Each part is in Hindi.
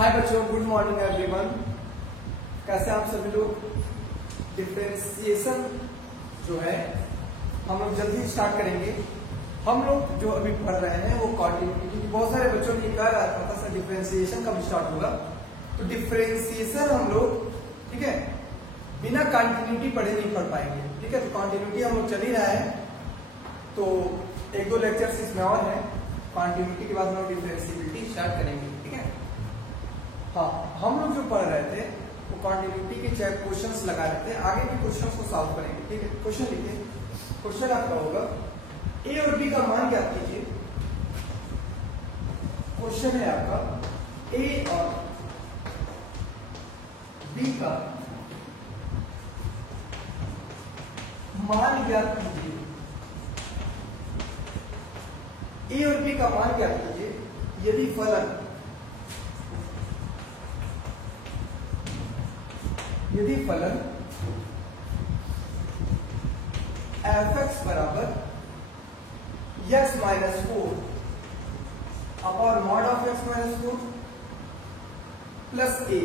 हाय बच्चों, गुड मॉर्निंग एवरीवन। कैसे आप सभी लोग? डिफरेंशिएशन जो है हम लोग जल्दी स्टार्ट करेंगे। हम लोग जो अभी पढ़ रहे हैं वो कंटिन्यूटी, क्योंकि बहुत सारे बच्चों ने कहा पता सर डिफरेंशिएशन कब स्टार्ट होगा। तो डिफरेंशिएशन हम लोग ठीक है बिना कंटिन्यूटी पढ़े नहीं पढ़ पाएंगे। ठीक है, तो कंटिन्यूटी हम लोग चल ही रहा है, तो एक दो लेक्चर्स इसमें और है। कंटिन्यूटी के बाद हम लोग डिफरेंशिएबिलिटी स्टार्ट करेंगे। ठीक है, हाँ, हम लोग जो पढ़ रहे थे वो कंटिन्यूटी के चाहे क्वेश्चंस लगा रहे थे, आगे के क्वेश्चंस को सॉल्व करेंगे। ठीक है, क्वेश्चन लिखिए। क्वेश्चन आपका होगा ए और बी का मान ज्ञात कीजिए। क्वेश्चन है आपका ए और बी का मान ज्ञात कीजिए। ए और बी का मान ज्ञात कीजिए यदि फलन f(x) बराबर x minus 4 upon mod of x minus 4 plus a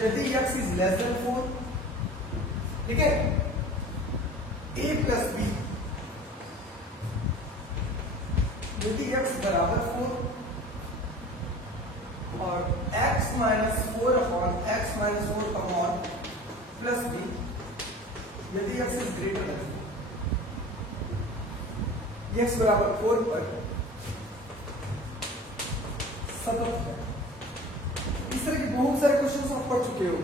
यदि x इज लेस देन 4। ठीक है, a प्लस b यदि x बराबर 4 और x minus 4 upon x minus 4 का मॉड प्लस b यदि x is greater than x बराबर 4 पर सतत है। इस तरह के बहुत सारे क्वेश्चंस आप पढ़ चुके हो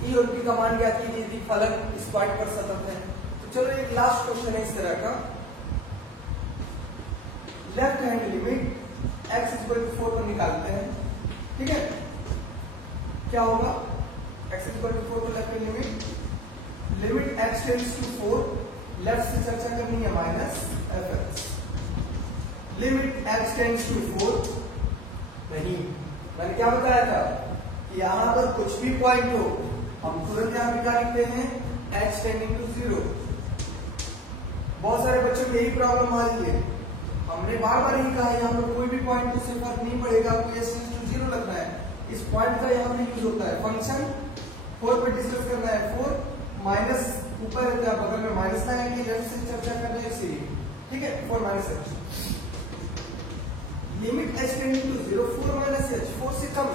कि ए और बी का मान ज्ञात कीजिए यदि फलन इस पॉइंट पर सतत है। तो चलो एक लास्ट क्वेश्चन है इस तरह का। Left hand limit x equal to 4 पर निकालते हैं। ठीक है, क्या होगा? x इक्वल टू 4 पर left hand limit x tends to 4, लेफ्ट से चर्चा करनी है minus f(x). Limit x tends to 4 नहीं, मैंने क्या बताया था कि यहां पर कुछ भी पॉइंट हो हम तुरंत यहां पर क्या लिखते हैं h टेंडिंग टू 0। बहुत सारे बच्चों को यही प्रॉब्लम आ रही है। हमने बार बार यही कहा यहाँ पर कोई भी पॉइंट उससे फर्क नहीं पड़ेगा, आपको h टेंड्स टू 0 लगना है। इस पॉइंट का यहाँ पे यूज होता है फंक्शन 4 पे डिस्कस करना है। 4 माइनस ऊपर बगल में माइनस का है, लेफ्ट से चर्चा कर रहे हैं इसीलिए। ठीक है, 4 minus h limit h tending to 0 4 minus h 4 से कम।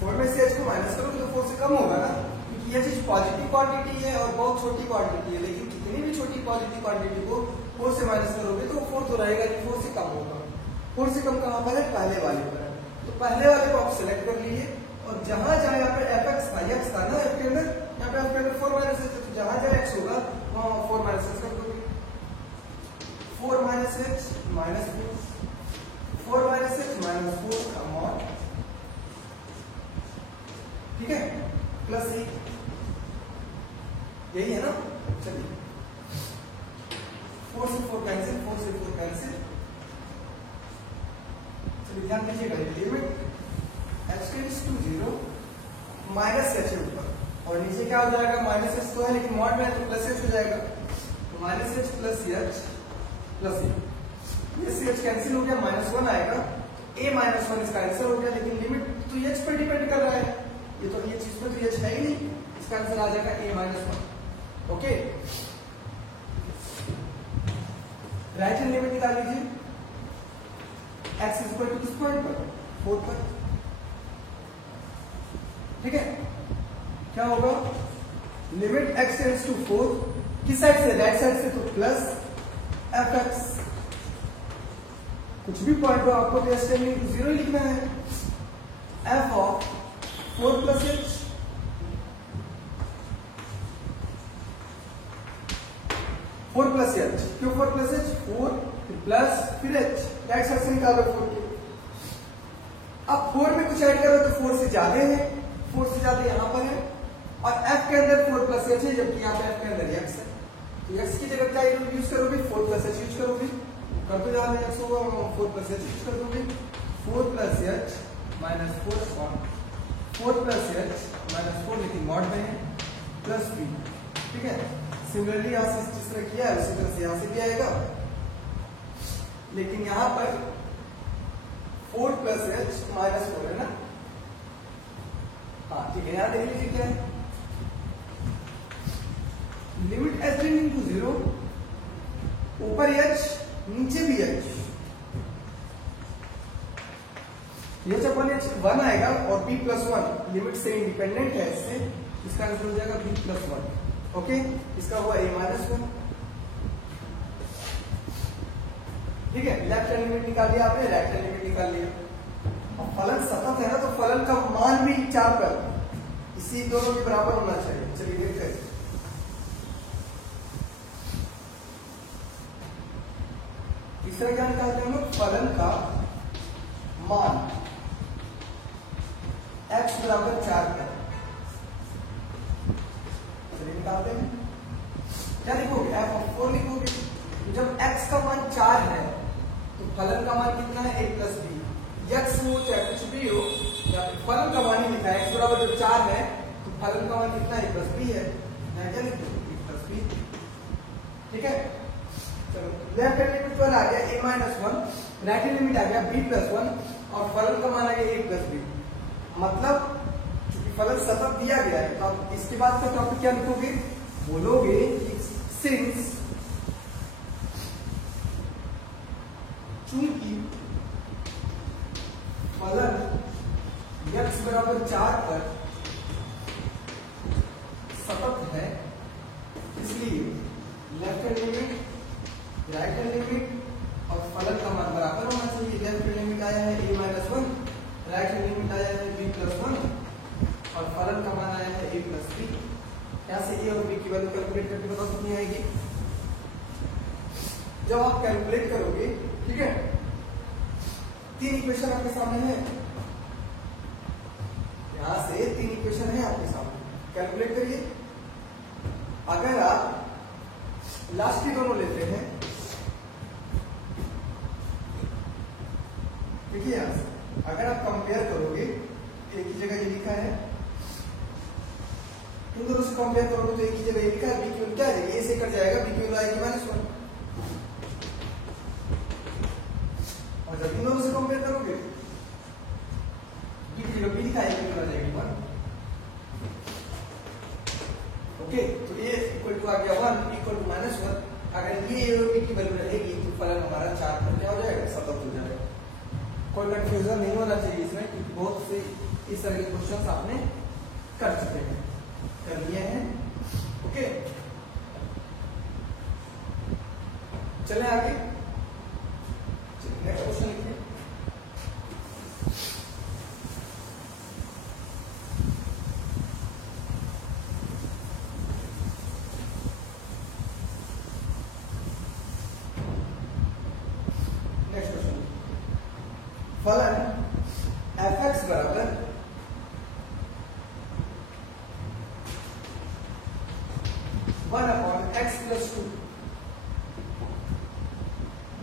4 में से h को माइनस करोगे तो 4 से कम होगा ना, क्योंकि यह चीज पॉजिटिव क्वांटिटी है और बहुत छोटी क्वांटिटी है। लेकिन कितनी भी छोटी पॉजिटिव क्वांटिटी को 4 से माइनस करोगे तो 4 तो रहेगा नहीं, 4 से कम होगा। 4 से कम कहां पर है? पहले वाले पर है। तो पहले वाले को आप सिलेक्ट कर लीजिए और जहां जहां यहाँ पे f(x) था, x था ना f के अंदर, यहाँ पे f के अंदर 4 माइनस h, तो जहां जहां x होगा वहां 4 माइनस h कर दोगे। 4 minus h minus 4 minus h minus 4 का मॉड। ठीक है, प्लस a, यही है ना। चलिए 4 से 4 कैंसिल, 4 से 4 कैंसिल। चलिए ध्यान दीजिएगा, limit h tends to 0 minus h ऊपर और नीचे क्या हो जाएगा? माइनस h तो है लेकिन मॉड में है तो प्लस h हो जाएगा। तो minus h plus h plus a, ये से h कैंसिल हो गया, -1 आएगा। a माइनस 1 इसका आंसर हो गया, लेकिन लिमिट तो h पर डिपेंड कर रहा है। ये तो ये चीज में तो h है ही नहीं, इसका आंसर आ जाएगा a minus 1। Okay, right hand limit निकाल लीजिए x इज इक्वल टू किस पॉइंट पर? 4 पर। ठीक है, क्या होगा? लिमिट x टेंड्स टू 4 किस साइड से? राइट साइड से, तो प्लस f(x). कुछ भी पॉइंट हो आपको तो h टेंडिंग टू 0 लिखना है। f of 4 plus h 4 plus h, क्यों 4 प्लस h? 4 प्लस फिर h, राइट साइड से निकालो 4 के। अब 4 में कुछ ऐड करो तो 4 से ज्यादा है, 4 से ज्यादा यहां पर है और f के अंदर 4 प्लस h है, जबकि यहाँ पे f के अंदर x है। तो x की जगह क्या यूज करोगे? 4 प्लस h यूज करोगे। कर दो, जहां x होगा 4 प्लस h यूज कर दोगे। 4 plus h minus 4 upon 4 plus h minus 4, लेकिन मॉड में है, प्लस b। ठीक है, सिमिलरली यहां से जिस तरह किया है उसी तरह से यहां से भी आएगा। लेकिन यहां पर 4 प्लस एच माइनस 4 है ना। हाँ ठीक है, यहां देख लीजिए क्या है, लिमिट एच टेंडिंग टू 0, ऊपर एच नीचे भी एच, ये जब 1 आएगा और b प्लस 1 लिमिट से इंडिपेंडेंट है इससे, इसका आंसर हो जाएगा b प्लस 1। ओके, इसका हुआ a माइनस 1। ठीक है, लेफ्ट हैंड लिमिट निकाल लिया आपने, राइट हैंड लिमिट निकाल लिया। अब फलन सतत है ना, तो फलन का मान भी 4 पर इसी दोनों के बराबर होना चाहिए। चलिए देखते हैं, तीसरा क्या निकालते हैं हम लोग, फलन का मान x बराबर 4 पर। चलिए निकालते हैं, क्या लिखोगे, f ऑफ 4 लिखोगे। जब x का मान 4 है तो फलन का मान कितना है, a प्लस बी। x हो चाहे कुछ भी हो, या फिर फलन का मान ही लिखा है, x बराबर जब 4 है तो फलन का मान कितना a प्लस बी है, क्या लिख दो a प्लस बी। ठीक है, चलो लेफ्ट हैंड लिमिट तो आ गया a minus 1, right hand limit आ गया b प्लस 1 और फलन का मान आ गया a प्लस बी। मतलब क्योंकि फलन सतत दिया गया है तो आप इसके बाद का टॉपिक क्या लिखोगे, बोलोगे सिंस चूंकि फलन x बराबर 4 पर सतत है, इसलिए left hand limit, right hand limit और फलन का मान बराबर होना चाहिए। लेफ्ट हैंड लिमिट आया है a minus 1, right hand limit आया है b प्लस 1 और फलन का मान आया है a प्लस b। यहाँ से a और b की वैल्यू कैलकुलेट करके बताओ कितनी आएगी। जब आप कैलकुलेट करोगे, ठीक है, 3 इक्वेशन आपके सामने है, यहां से 3 इक्वेशन है आपके सामने, कैलकुलेट करिए। अगर आप लास्ट की दोनों लेते हैं, देखिए यहां से अगर आप कंपेयर करोगे, एक ही जगह ये लिखा है, इन दोनों से कंपेयर करोगे तो एक ही जगह ये लिखा है, बी क्यू क्या है, ए से कट जाएगा, बी क्यू आएगी माइनस 1। और जब इन दोनों से कंपेयर करोगे, बी की जगह बी लिखा है, क्यू आ जाएगी 1। ओके, तो ए इक्वल टू आ गया 1 इक्वल टू माइनस 1। अगर ये और बी की वैल्यू रहेगी तो फलन हमारा 4 पर क्या हो जाएगा, सतत हो जाएगा। कोई कंफ्यूजन नहीं होना चाहिए इसमें, क्योंकि बहुत से इस तरह के क्वेश्चंस आपने कर चुके हैं, कर लिए हैं। ओके, चले आगे, नेक्स्ट क्वेश्चन लिखिए। नेक्स्ट क्वेश्चन, फलन f(x) बराबर 1/x प्लस 2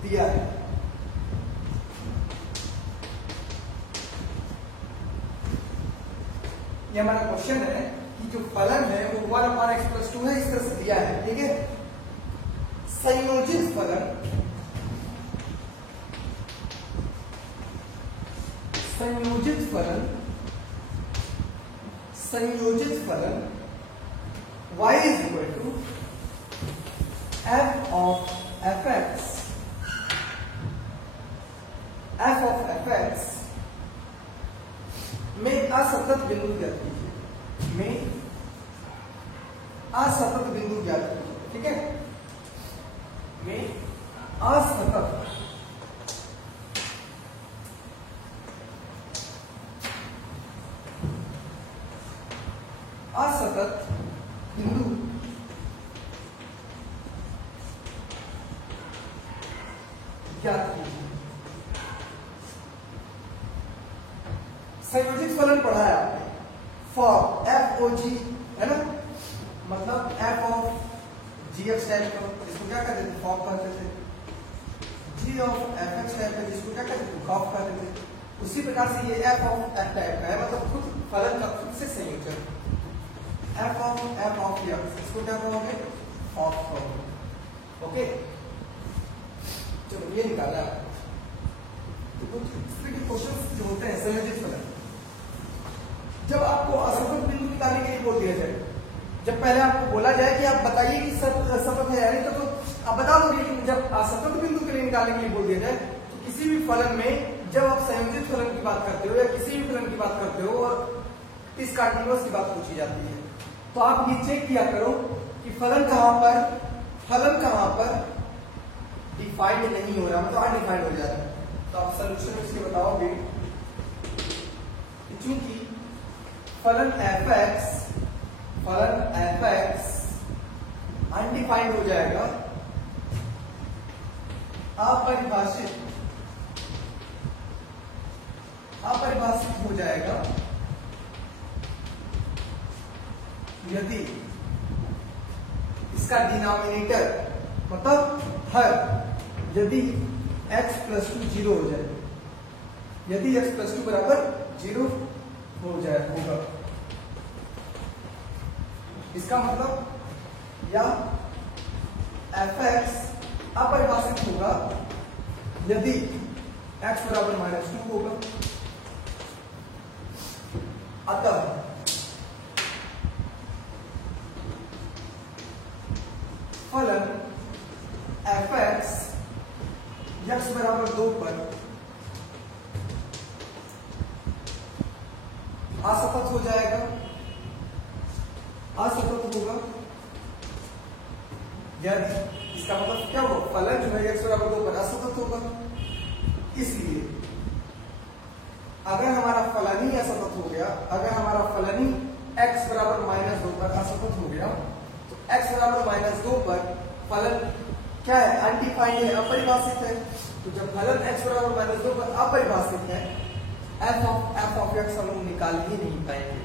दिया है। ये हमारा क्वेश्चन है कि जो फलन है वो 1/x प्लस 2 है, इस तरह से दिया है। ठीक है, संयोजित फलन, संयोजित फलन, संयोजित फलन y is equal to f of fx, f of fx में असतत बिंदु ज्ञात कीजिए, में असतत बिंदु ज्ञात कीजिए। ठीक है, में असतत असतत बिंदु ज्ञात कीजिए। संयोजित फलन पढ़ा है आपने, फॉर एफ ओ जी है ना, मतलब f of g x type का, जिसको क्या कहते थे, फॉर्म कहते थे। G of f x type का, जिसको क्या कहते थे, कॉफ कहते थे। उसी प्रकार से ये एफ ऑफ एफ टाइप का है, मतलब खुद फलन का खुद से संयोजन। एफ ऑफ एक्स, इसको क्या कहोगे, ऑफ कहोगे। ओके, चलो ये निकाला। आप बताइए कि सतत है या नहीं, तो आप बता दोगे कि जब असतत बिंदु के लिए निकालने के लिए बोल दिया जाए तो किसी भी फलन में जब आप संयोजित फलन की बात करते हो या किसी भी फलन की बात करते हो और इस कंटीन्यूअस की बात पूछी जाती है, तो आप ये चेक किया करो कि फलन कहां पर डिफाइंड नहीं हो रहा, मतलब अनडिफाइंड हो जा रहा है। तो आप सोल्यूशन इसके बताओगे चूंकि फलन fx अनडिफाइंड हो जाएगा, अपरिभाषित हो जाएगा यदि इसका डिनोमिनेटर मतलब हर, यदि x + 2 0 हो जाए, यदि x + 2 बराबर 0 होगा, इसका मतलब या fx अपरिभाषित होगा यदि x बराबर -2 होगा। अतः फलन fx x बराबर 2 पर असतत हो जाएगा, असतत होगा यदि, इसका मतलब क्या होगा, फलन जो है x बराबर 2 पर असतत होगा। इसलिए अगर हमारा फलन ही असतत हो गया, अगर हमारा फलन ही x बराबर -2 पर असतत हो गया, तो x बराबर -2 पर फलन क्या है, अनडिफाइंड है, अपरिभाषित है। तो जब फलन x बराबर -2 पर अपरिभाषित है, f of x हम लोग निकाल ही नहीं पाएंगे।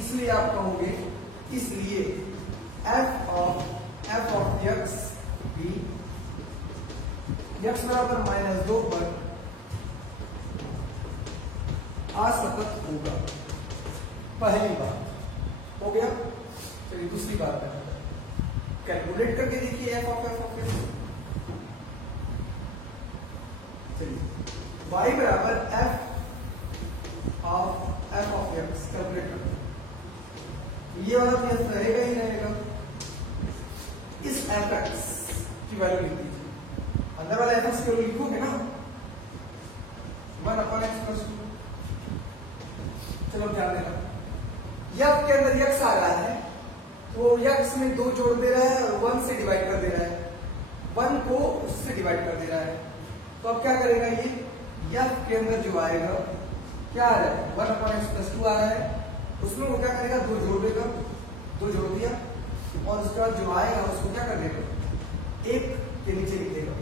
इसलिए आप कहोगे, इसलिए f of x भी x बराबर -2 पर असतत होगा। पहली बात हो गया। चलिए दूसरी बात है, कैलकुलेट करके देखिए f of x। चलिए y बराबर f of x कैलकुलेट करते हैं। ये वाला तो रहेगा ही रहेगा। इस fx की वैल्यू लिख दीजिए, अंदर वाला fx की वैल्यू लिखोगे ना 1/x + 2। चलो ध्यान देना, यह के अंदर x आ रहा है तो x में 2 जोड़ दे रहा है और 1 से डिवाइड कर दे रहा है, 1 को उससे डिवाइड कर दे रहा है। तो अब क्या करेगा, ये f के अंदर जो आएगा क्या आ रहा है, 1/x + 2 आ रहा है, उसमें वो क्या करेगा, 2 जोड़ देगा, 2 जोड़ दिया और उसके बाद जो आएगा उसको क्या कर देगा, 1 के नीचे लिख देगा।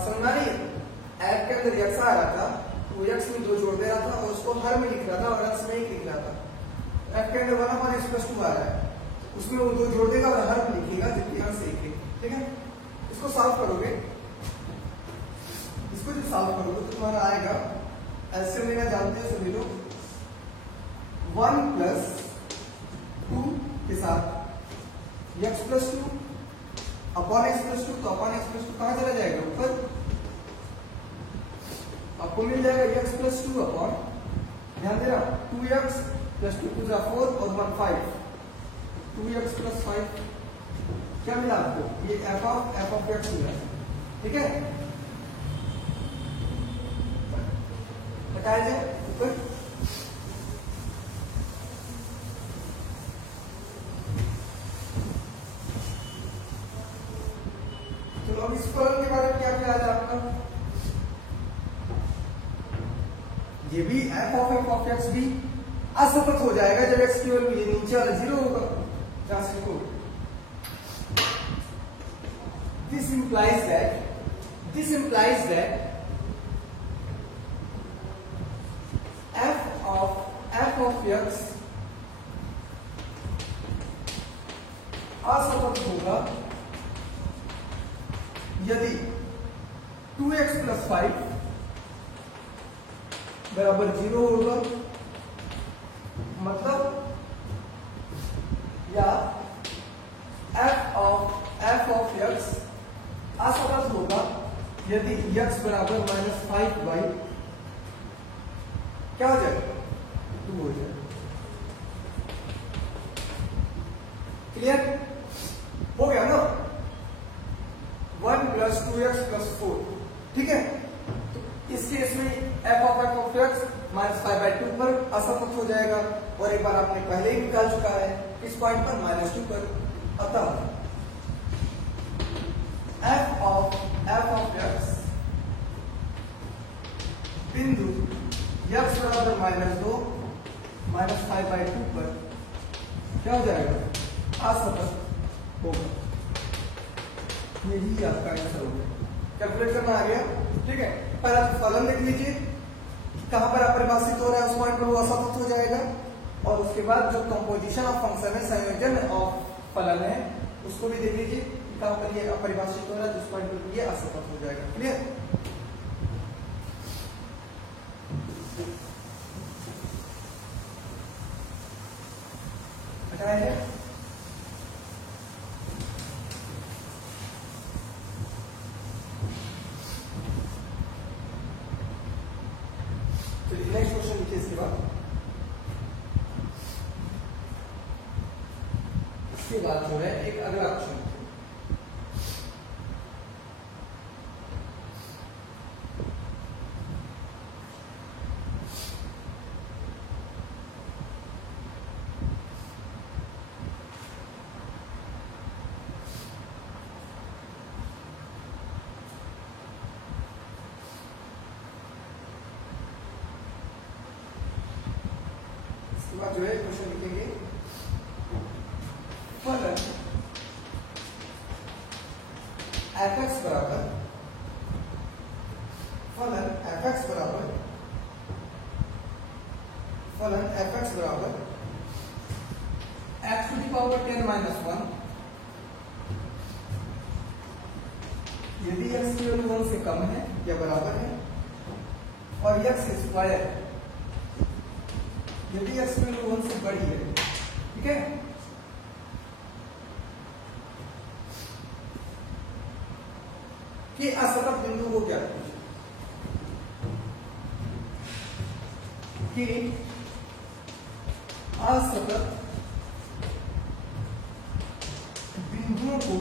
समझना नहीं, f के अंदर x आ रहा था, वो x में 2 जोड़ दे रहा था और उसको हर में लिख रहा था और x में 1 लिख रहा था। f के अंदर 1/x + 2 आ रहा है, उसमें वो 2 जोड़ देगा और हर में लिखेगा, जबकि यहाँ से 1 लिखेगा। ठीक है, इसको सॉल्व करोगे, इसको जब सॉल्व करोगे तो तुम्हारा आएगा, ऐसे लेना जानते हो सभी लोग, 1 + 2 के साथ x + 2 अपॉन x + 2, तो अपॉन x + 2 कहां चला जाएगा, ऊपर आपको मिल जाएगा x + 2 अपॉन, ध्यान देना, 2x + 2 = 4 और 1 5, 2x + 5 क्या मिला आपको, ये f of x मिला। ठीक है, बताया जाए ऊपर। चलो अब इस फलन के बारे में क्या ख्याल है आपका, ये भी f of x भी असतत हो जाएगा जब x की वैल्यू नीचे वाला 0 होगा। क्या सीखो, this implies that f of x असतत होगा यदि 2x + 5 बराबर 0 होगा, मतलब या f of x असतत होगा यदि x बराबर -5/, क्या हो जाएगा, 2 हो जाएगा। क्लियर हो गया ना? 1 + 2x + 4, ठीक है। तो इस केस में f(x) -5/2 पर असतत हो जाएगा, और एक बार आपने पहले ही निकाल चुका है इस पॉइंट पर -2 पर। अतः f(x) बिंदु x बराबर -2 -5/2 पर क्या हो जाएगा? असतत होगा। यही आपका आंसर होगा। कैलकुलेट करना आ गया, ठीक है। पहला तो फलन देख लीजिए, कहां पर अपरिभाषित हो रहा है उस पॉइंट पर वो असतत हो जाएगा, और उसके बाद जो कंपोजिशन ऑफ फंक्शन है, संयोजन ऑफ फलन है, उसको भी देख लीजिए कहां पर ये अपरिभाषित हो रहा है, तो उस पॉइंट पर ये असतत हो जाएगा। क्लियर? अच्छा है। नेक्स्ट क्वेश्चन लिखिए इसके बाद। इसके बाद जो है एक अगला क्वेश्चन, जो है क्वेश्चन लिखेंगे, फलन f(x) बराबर x⁻10⁻1 यदि x की वैल्यू 1 से कम है या बराबर है, और x² यदि x की वैल्यू 1 से बड़ी है, ठीक है। कि असतत बिंदु को क्या कि असतत बिंदुओं को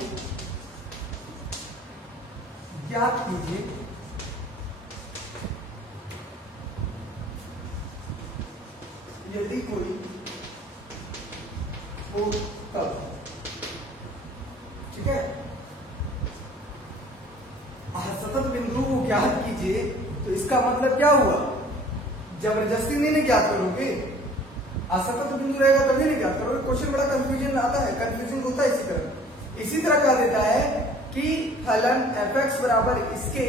ज्ञात कीजिए यदि कोई हो तब, ठीक है। असतत बिंदु को ज्ञात कीजिए, तो इसका मतलब क्या हुआ? जबरदस्ती नहीं ज्ञात करोगे, असतत बिंदु रहेगा तभी नहीं ज्ञात करोगे। क्वेश्चन बड़ा कंफ्यूजन आता है, कंफ्यूजिंग होता है। इसी तरह कह देता है कि फलन f(x) बराबर इसके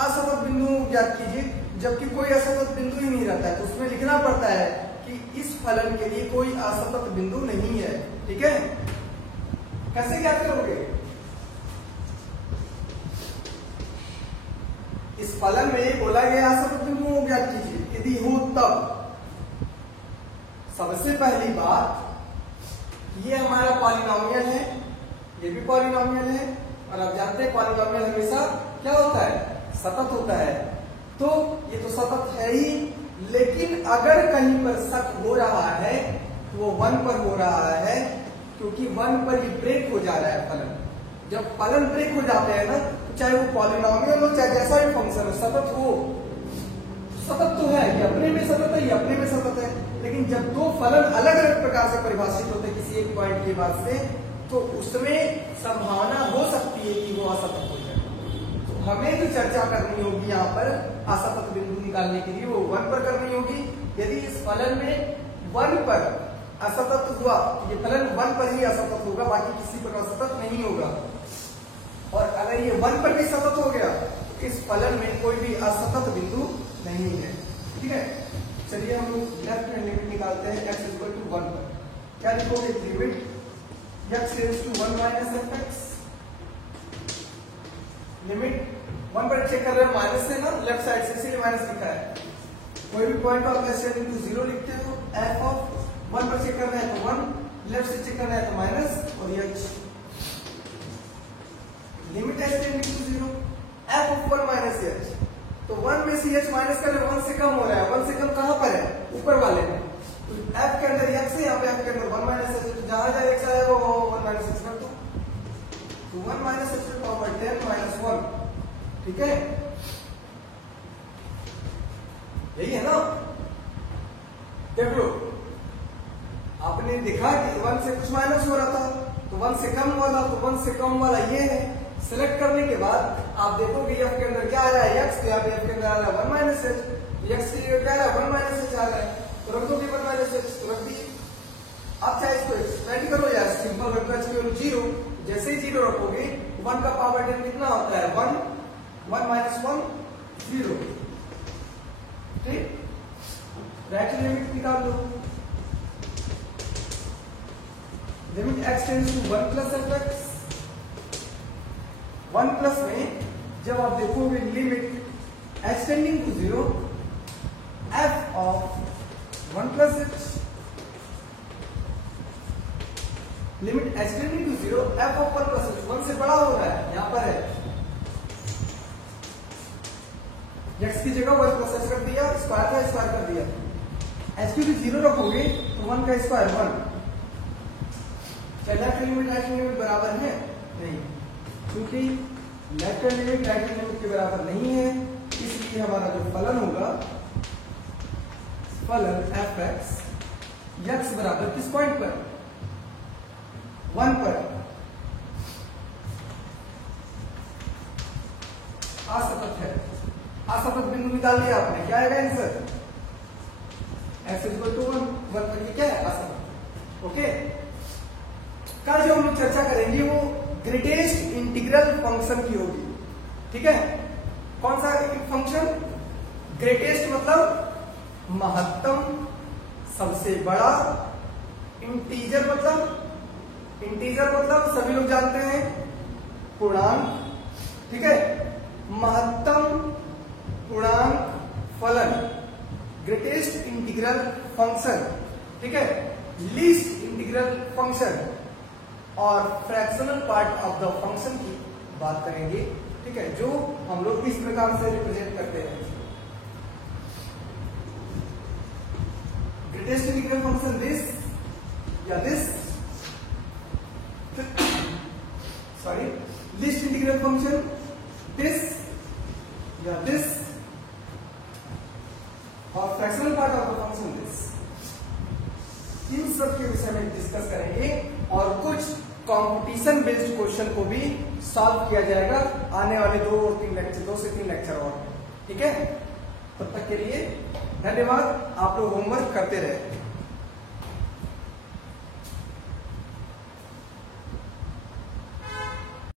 असतत बिंदु ज्ञात कीजिए, जबकि कोई असतत बिंदु ही नहीं रहता है, तो उसमें लिखना पड़ता है कि इस फलन के लिए कोई असतत बिंदु नहीं है, ठीक है। कैसे ज्ञात करोगे? इस फलन में बोला गया असतत बिंदु को ज्ञात कीजिए यदि हो तब। सबसे पहली बात, ये हमारा पॉलिनोमियल है, ये भी पॉलिनोमियल है, और आप जानते हैं पॉलिनोमियल हमेशा क्या होता है? सतत होता है। तो ये तो सतत है ही, लेकिन अगर कहीं पर शक हो रहा है तो वो 1 पर हो रहा है, क्योंकि 1 पर ही ब्रेक हो जा रहा है फलन। जब फलन ब्रेक हो जाते हैं ना, तो चाहे वो पॉलिनोमियल हो, चाहे जैसा भी फंक्शन हो, सतत हो, सतत तो है, ये अपने में सतत है, ये अपने में सतत है। लेकिन जब दो फलन अलग अलग प्रकार से परिभाषित होते हैं किसी एक पॉइंट के बाद से, तो उसमें संभावना हो सकती है कि वो असतत हो जाए। तो हमें जो चर्चा करनी होगी यहाँ पर असतत बिंदु निकालने के लिए, वो 1 पर करनी होगी। यदि इस फलन में 1 पर असतत हुआ, ये फलन 1 पर ही असतत होगा, बाकी किसी पर असतत नहीं होगा। और अगर ये 1 पर भी सतत हो गया, तो इस फलन में कोई भी असतत बिंदु नहीं है, ठीक है। चलिए हम लोग लेफ्ट हैंड लिमिट निकालते हैं x = 1 पर। क्या लिखोगे? लिमिट x → 1 - f(x) लिमिट 1 पर चेक कर रहे हैं माइनस से ना, लेफ्ट साइड से, इसीलिए माइनस लिखा है। कोई भी पॉइंट आप s → 0 लिखते हो, f(1) पर चेक करना है तो 1, लेफ्ट से चेक करना है तो माइनस, और ये लिमिट s → 0 f(1 - h)। तो 1 में से h माइनस कर 1 से कम हो रहा है, 1 से कम कहां पर है? ऊपर वाले में। तो f के अंदर x है, यहाँ पे f के अंदर 1 - h है, तो जहां जहां x आएगा वो 1 माइनस एक्स रख दो, तो 1 minus x to power 10 minus 1, ठीक है, यही है ना। देखो आपने देखा कि 1 से कुछ माइनस हो रहा था, तो 1 से कम वाला, तो 1 से कम वाला ये है। सिलेक्ट करने के बाद आप देखोगे एफ के अंदर क्या आ रहा है, एक्स, तो यहाँ पे एफ के अंदर आ रहा है 1 माइनस एच, एक्स की जगह क्या आ रहा है 1 माइनस एच आ रहा है, तो रख दोगे 1 माइनस एच, तो रख दिए। आप चाहे इसको एक्सपेंड करो या सिंपल रखना चाहिए 0, जैसे ही 0 रखोगे 1 का पावर 10 कितना होता है 1, 1 माइनस 1 0, ठीक। रैशनल लिमिट निकाल लो, limit x tends to 1 plus f x, 1 plus में जब आप देखोगे limit x tending to 0 f of 1 plus h, limit x tending to 0 f of 1 plus h, 1 से बड़ा हो रहा है, यहां पर है x की जगह 1 प्लस h रख दिया, स्क्वायर का स्क्वायर कर दिया, h की भी 0 रखोगे तो 1 का स्क्वायर 1, क्या लेफ्ट लिमिट राइट लिमिट बराबर है? नहीं, क्योंकि लेफ्ट लिमिट राइट लिमिट के बराबर नहीं है, इसलिए हमारा जो फलन होगा, फलन एफ एक्स, एक्स बराबर किस पॉइंट पर 1 पर, असतत है, असतत बिंदु निकाल दिया आपने, क्या आएगा आंसर x इक्वल टू 1 पर, ये क्या है असतत। ओके, कल जो हम लोग चर्चा करेंगे वो ग्रेटेस्ट इंटीग्रल फंक्शन की होगी, ठीक है। कौन सा फंक्शन? ग्रेटेस्ट मतलब महत्तम, सबसे बड़ा, इंटीजर मतलब सभी लोग जानते हैं पूर्णांक, ठीक है, महत्तम पूर्णांक फलन, ग्रेटेस्ट इंटीग्रल फंक्शन, ठीक है, लीस्ट इंटीग्रल फंक्शन और fractional part of the function की बात करेंगे, ठीक है, जो हम लोग इस प्रकार से रिप्रेजेंट करते हैं। ग्रेटेस्ट इंटीग्रल फंक्शन दिस या this, sorry, least integral function this या दिस, और fractional part of the function this, इन सब के विषय में डिस्कस करेंगे और कुछ कंपटीशन बेस्ड क्वेश्चन को भी सॉल्व किया जाएगा आने वाले 2 से 3 लेक्चर और, ठीक है। तब तक के लिए धन्यवाद, आप लोग होमवर्क करते रहे।